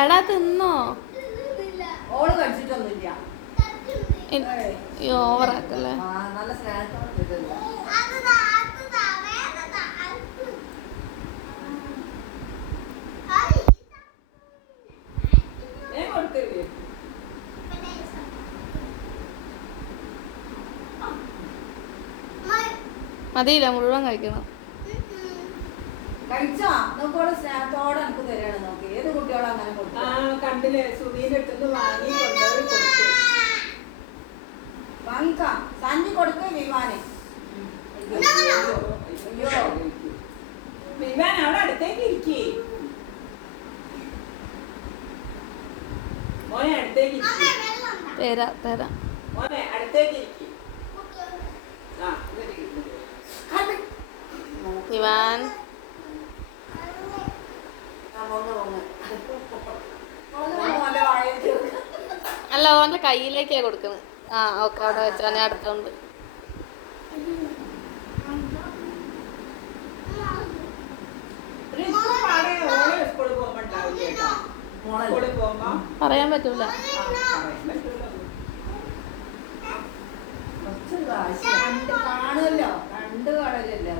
എടാ തിന്നോ ഓള് കഴിച്ചിട്ടൊന്നുമില്ല. ഓവറാക്കല്ലേ. നല്ല സ്നാക്സ് മതിയില്ല, മുഴുവൻ കഴിക്കണം. കഴിച്ചാ നോക്കോളെ സ്നേഹത്തോടെ എനിക്ക് തരാണ്. നോക്കി ഏത് കുട്ടിയോളം അങ്ങനെ കൊടുക്കും. കണ്ടില്ലേ സുധീന്റെ അടുത്ത് വാങ്ങി കൊണ്ടുപോയി കൊടുത്തു. വാങ്ങിക്കാം. സഞ്ചി കൊടുക്ക വിമാനെ. വിമാൻ അവിടെ അടുത്തേക്ക് ഇരിക്കേ. മോനെ അടുത്തേക്ക് തരാം. മോനെ അടുത്തേക്ക് ഇരിക്കേ. ഇവാൻ അല്ല, ഓന്റെ കയ്യിലേക്കാ കൊടുക്കുന്നത്. ആ ഓക്കെ, അവിടെ വെച്ചാ ഞാൻ അടുത്തോണ്ട്. പറയാൻ പറ്റൂല. കാണുമല്ലോ, കണ്ടു കാണലല്ലോ.